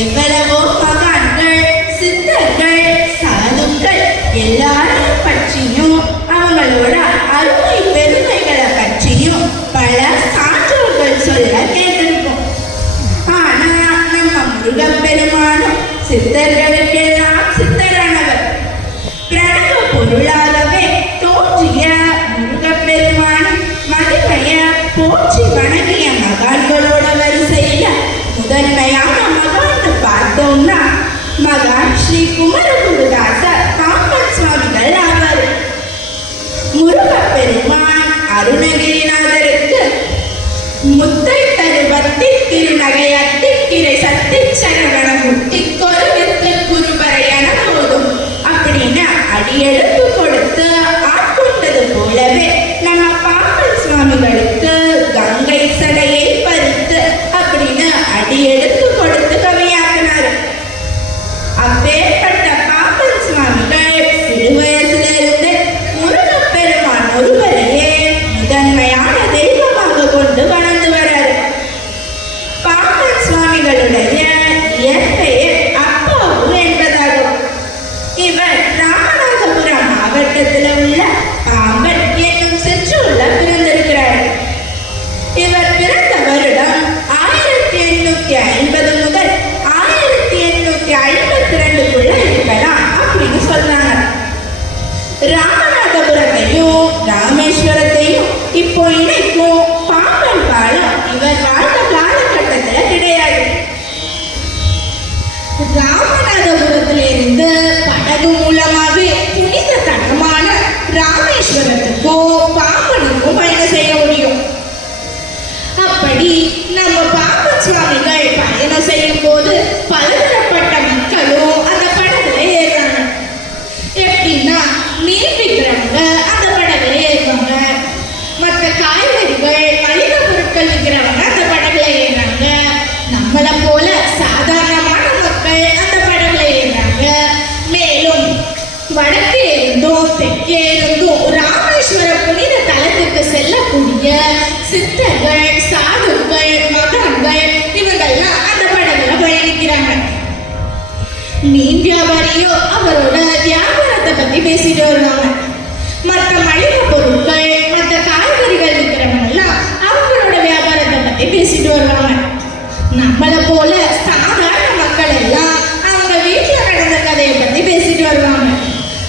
எவ்வளவோ மகான்கள் சித்தர்கள் சாதுக்கள் எல்லாரையும் பற்றியும் அவங்களோட அருமை பெருமைகளை பற்றியும் பல சான்றோர்கள் சொல்ல கேட்டிருக்கோம். ஆனா நம்ம முருகப்பெருமானும் சித்தர்களுக்கெல்லாம் அருணகிரிநாதருக்கு முத்தை தருவத்தி திருநகையத்தி திரை சத்தி சரவண முட்டிக்கோ இவர் பிறந்த வருடம் ஆயிரத்தி ஐம்பது முதல் ஆயிரத்தி ஐம்பத்தி ரெண்டுக்குள்ள இருக்கலாம் அப்படின்னு சொல்றாங்க. ராமநாதபுரத்தையும் ராமேஸ்வரத்தையும் இப்போ இணைக்கும் பாம்பன் பாலம் இவர் வாழ்ந்த கிடையாது. ராமநாதபுரத்திலிருந்து நம்ம பாப்பன் சுவாமிகள் பயணம் செய்யும் போது? பல பேசிட்டு வருவாங்க மற்ற மளிகை பொருட்கள் மற்ற காய்கறிகள் விற்கிறவங்க எல்லாம் அவங்களோட வியாபாரத்தை பத்தி பேசிட்டு வருவாங்க. நம்மளை போல சாதாரண மக்கள் எல்லாம் அவங்க வீட்டில் நடந்த கதையை பத்தி பேசிட்டு வருவாங்க.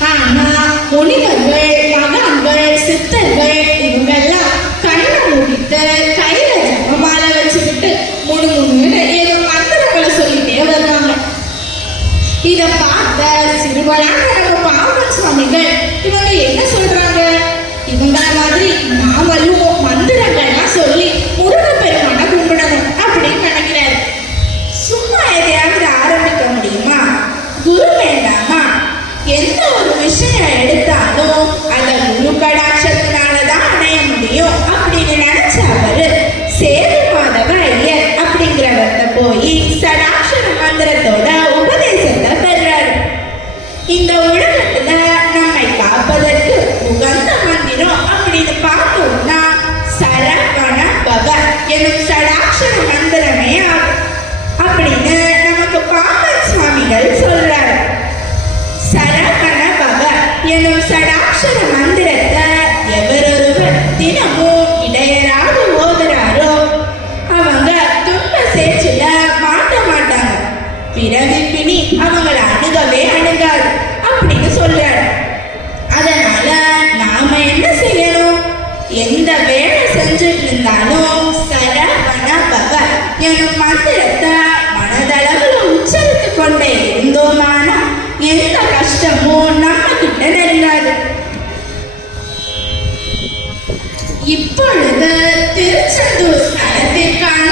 ஆனா முனிவர்கள் மகான்கள் சித்தர்கள் இவங்க எல்லாம் கண்ணை மூடிட்டு கையில ஜபமாலை வச்சுக்கிட்டு முழு முன்னு ஏதோ மந்திரங்களை சொல்லிட்டே வருவாங்க. இதை பார்த்த சிறுவனான சுவாமிகள் சொல்றார். சரவண பவ எனும் சடாட்சர மந்திரத்தை எவரொருவர் தினமும் இடையராது ஓதுறாரோ அவங்க துன்ப சேர்ச்சில மாட்ட மாட்டாங்க. பிறகு பிணி அவங்கள அணுகவே அணுகாது அப்படின்னு சொல்றாரு. அதனால நாம என்ன செய்யணும்? எந்த வேலை செஞ்சுட்டு இருந்தாலும் சரவண பவ எனும் இப்பொழுது திருச்செந்தூர் ஸ்தலத்திற்கான